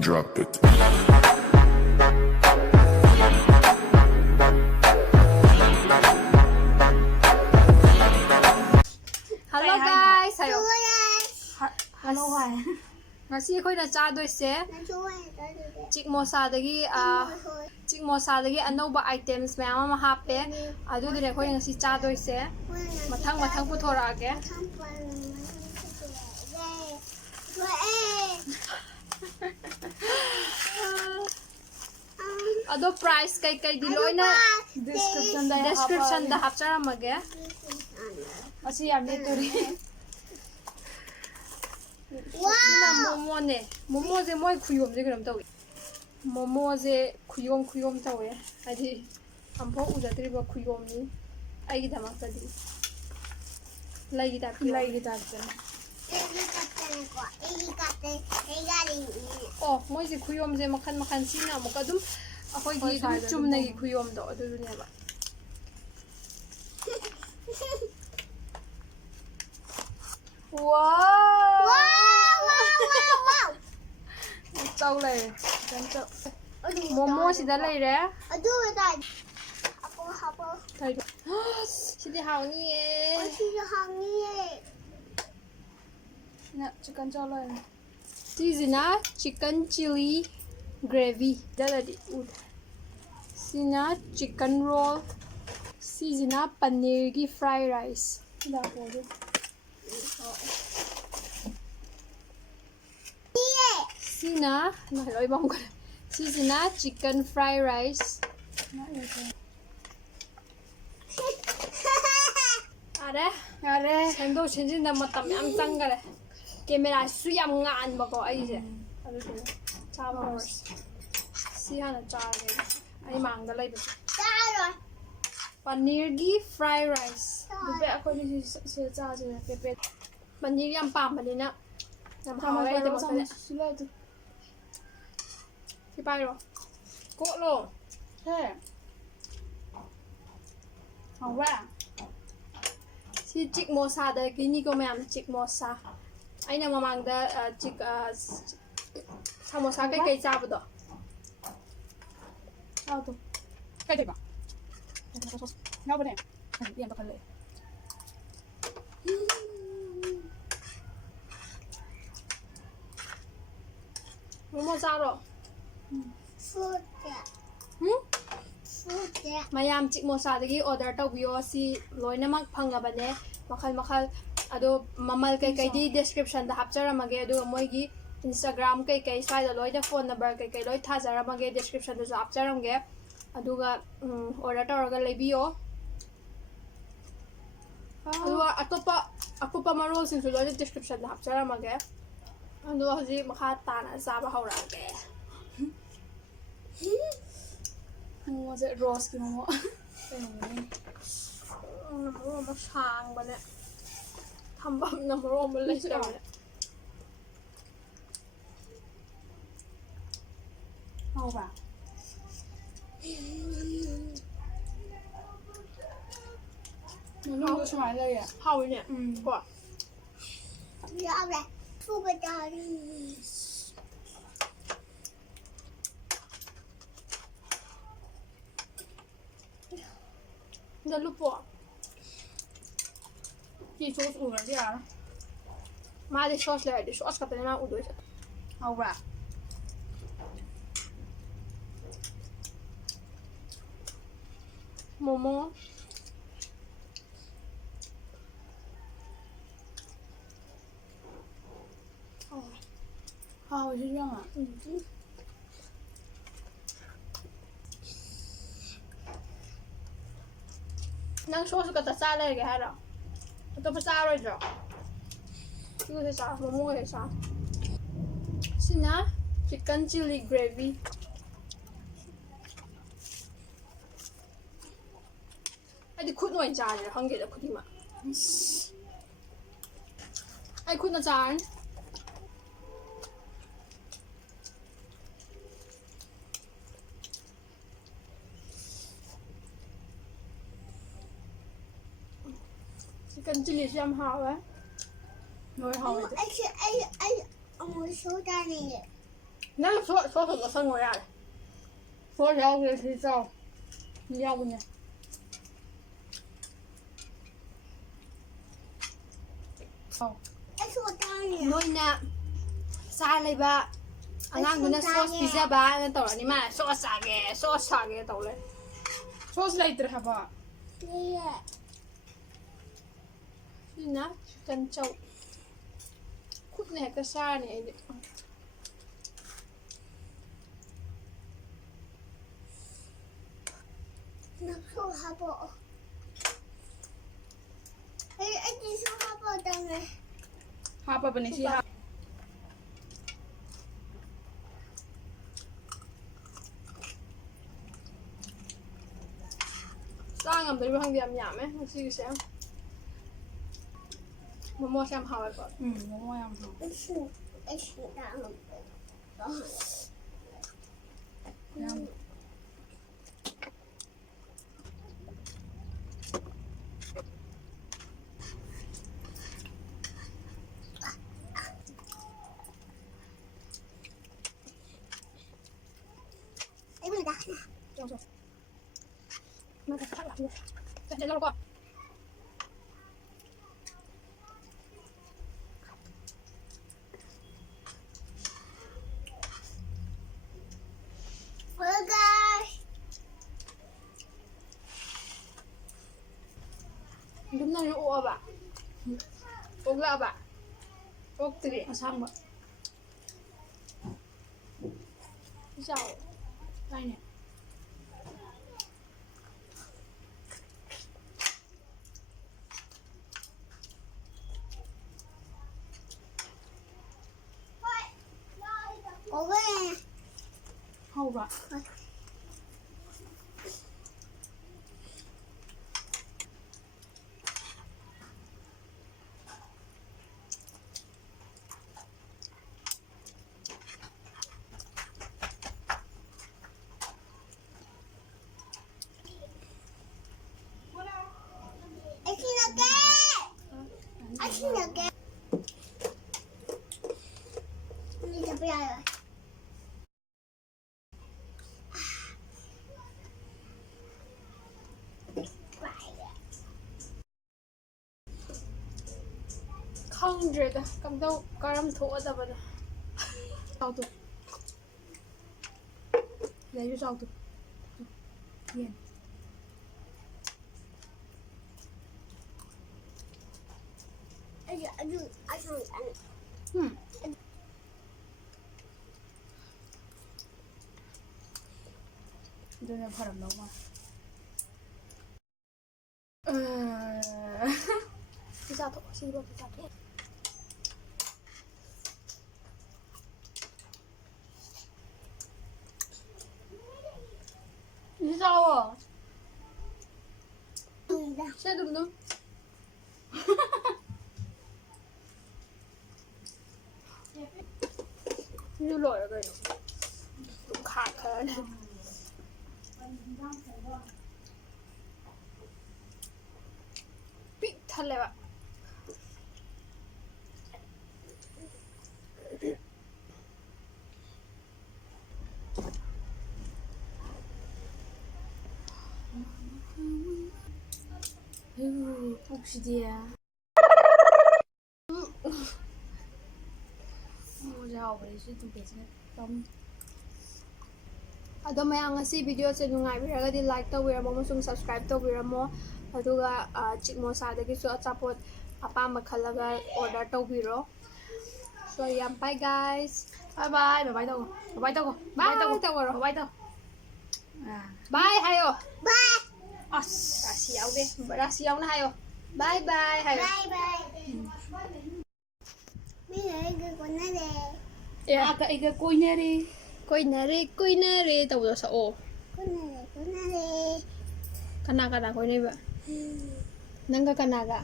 drop it. Hello guys, hayo. Hello guys. Ngasi akhoi na cha doi se CHICMOSA dagi anouba items mayam ama hape adu dire akhoi ngasi cha doi se mathang puthora age ado price kai di loina description da hapchara mage Asi yamne tori. Momo ne Momo je moi khuyom je gram tawi Momo je khuyom tawe adi ampho udadri ba khuyom ni ai da ma tadi lai da oh moi je khuyom je makhan sina mo ka dum akhoi gi dum chum na gi khuyom do adu ne ba Wow. Châu này, chân châu. Momo si da lai re Adu da. Apo hapo. thai do si di hao ni e Asi hang ni. Nè, chicken châu này. Sina chicken chilli gravy da di ud sina chicken roll sina paneer gi fried rice Đã bỏ đi. sina na loi bang ko sina chicken fried rice are Are. sendo chenjin da matam yam changare camera su yam ngan ba ko ai je adu cha ba si hana cha ge ai mang da lai ba Da rồi. paneer gi fried rice Đúng vậy, cô đi sẽ ra rồi cái bếp. paneer yam pam ba ni na yam Tham hao gia ai de vào ba trong xí lại từ. ki pai ro ko lo Thế. Không quá. si CHICMOSA da kini ko mayam CHICMOSA aina mamang da samosa kai cha ba do Sao tu? Cái gì vậy? Nhau bên này. Điểm bạc lệ. momo cha ro Food. Food. mayam CHICMOSA dagi order tawbiyo si loinamak phangabane makhal ado mamal kai di description da hapcharamage adu moigi Instagram kai sai da loida phone number kai loi thajaramage description da hapcharamge aduga order tawraga lebiyo aduga atopa marol sin su loida description da hapcharamage adu hoji makha tana saba haurage Momo sẽ roast cái momo. Đây là này. namro ma sang bane thambam namro ma le chawle Mau vào. Nó có xoài đây à? hao ne ko Dạ rồi. Food da đi. da lupo Chị sốt ủ là gì à? ma de sauce le de sauce ka tena udo Mau vào. momo Hao chứ không à? nang sauce ka ta sa le ge ha ra to pa sa ro jo tu se sa momo ge sa sina chicken chilli gravy ai khut noi cha je hang ge da khut ma ai khut na cha chicken chilli yam hao á Rồi hầu này. Anh ông số ra này. นั่นโซ่ผมก็สนุกอ่ะโซ่ยาวเลยที่เจ้ายาวเนี่ยน้อยเนี่ยซาเลยบ้าอันนั้นมันโซ่พิซซ่าบ้านั่นตัวนี้มาโซ่สาเกตัวเลย Soos leiter haba. นี่นะกันเจ้าคุดแหนกระซ่าเนี่ยเด็ก นักสู้ฮับบ่ไอ้ที่สู้ฮับบ่จังเลย Haba bani si ha. สร้างกันไปด้วยทางเดียมหยาบไหมมันซีก็เสียงมะม่วงแซมหาไว้ก่อน Momo yam ha. ไอ้สีดำมันเป็นร้อน Yam. ไอ้มันดักนะ เจ้ามาจะพักหลับเลยเดี๋ยวเราก่อน เฮ้ยกาย ดูนั่นโอ้บะโอ้กลับอะโอ้ตื่น Asam ba. เจ้า Ai ne. โอ้ย Hau ba. ไอ้ที่นักเก็ตไอ้ที่นักเก็ตนี่จะไปอะไรข้างเดือดกำเดากระมโถแต่บัด Sau tu. Lấy cho sau tu. Hiền. ไอ้ไอ้ดูไอ้ช่างอัน Đưa ra phần nấu mà. พิซซ่าโถซีโร่พิซซ่าโถพิซซ่าอ่ะ นี่นะ ใช่ดูดูนี่อร่อยเลยขาดแค่นี้ปิ๊กทันเลยว่ะ혹시 dia. Mua rau vậy chứ tụi bé sẽ tông. ꯑꯗꯣ ꯃꯌꯥꯝ ꯉꯁꯤ ꯚꯤꯗꯤꯑꯣꯁꯦ ꯅꯨꯡꯉꯥꯏꯕꯤꯔꯒꯗꯤ like ꯇꯧꯕꯤꯔꯝꯃꯣ ꯑꯃꯁꯨꯡ subscribe ꯇꯧꯕꯤꯔꯝꯃꯣ ꯑꯗꯨꯒ ꯆꯤꯛꯃꯣꯁꯥꯗꯒꯤꯁꯨ ꯑꯆꯥꯄꯣꯠ ꯑꯄꯥꯝꯕ ꯈꯜꯂꯒ ꯑꯣꯔꯗꯔ ꯇꯧꯕꯤꯔꯣ ꯁꯣ ꯌꯥꯝ ꯕꯥꯏ ꯒꯥꯏꯁ Bye bye, bye bye đâu. Bye bye đâu. Bye tꯧꯔꯣ Bye bye đâu. À. ꯕꯥꯏ ꯍꯥꯏꯌꯣ ꯕꯥꯏ As. ꯔꯥꯁꯤ ꯌꯥꯎꯗꯦ ꯔꯥꯁꯤ ꯌꯥꯎꯅ ꯍꯥꯏꯌꯣ ꯕꯥꯏ ꯕꯥꯏ ꯍꯥꯏꯌꯣ ꯕꯥꯏ ꯕꯥꯏ ꯃꯤ ꯑꯩꯒ ꯀꯣꯟꯅꯔꯦ ꯑꯦ ꯑꯩꯒ ꯀꯣꯏꯅꯔꯦ. ꯀꯣꯏꯅꯔꯦ ꯇꯧꯕꯗꯣ ꯁꯛꯑꯣ ꯀꯣꯟꯅꯔꯦ ꯀꯅꯥ ꯀꯣꯏꯅꯩꯕ ꯅꯪꯒ ꯀꯅꯥꯒ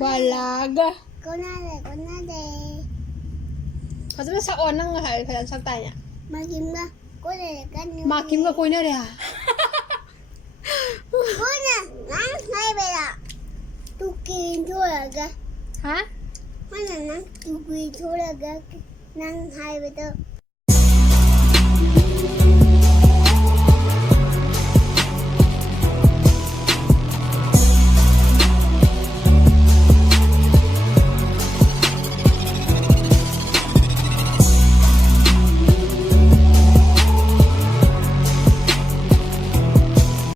ꯕꯂꯥꯒ ꯀꯣꯟꯅꯔꯦ ꯐꯖꯅ ꯁꯛꯑꯣ ꯅꯪ ꯍꯥꯏ ꯐꯖꯅ ꯁꯛ ꯇꯥꯏꯅꯦ ꯃꯥꯒꯤꯝꯒ ꯀꯣꯟꯅꯔꯦ ꯀꯟꯅ ꯃꯥꯀꯤꯝꯒ ꯀꯣꯏꯅꯔꯦ ꯀꯣꯟꯅ ꯅꯪ ꯍꯥꯏꯕꯔꯥ ꯇꯨꯀꯤ ꯊꯣꯔꯒ ꯍꯥ ꯅꯪ ꯇꯨꯀꯤ ꯊꯣꯔꯒ ꯅꯪ ꯍꯥꯏꯕꯗꯣ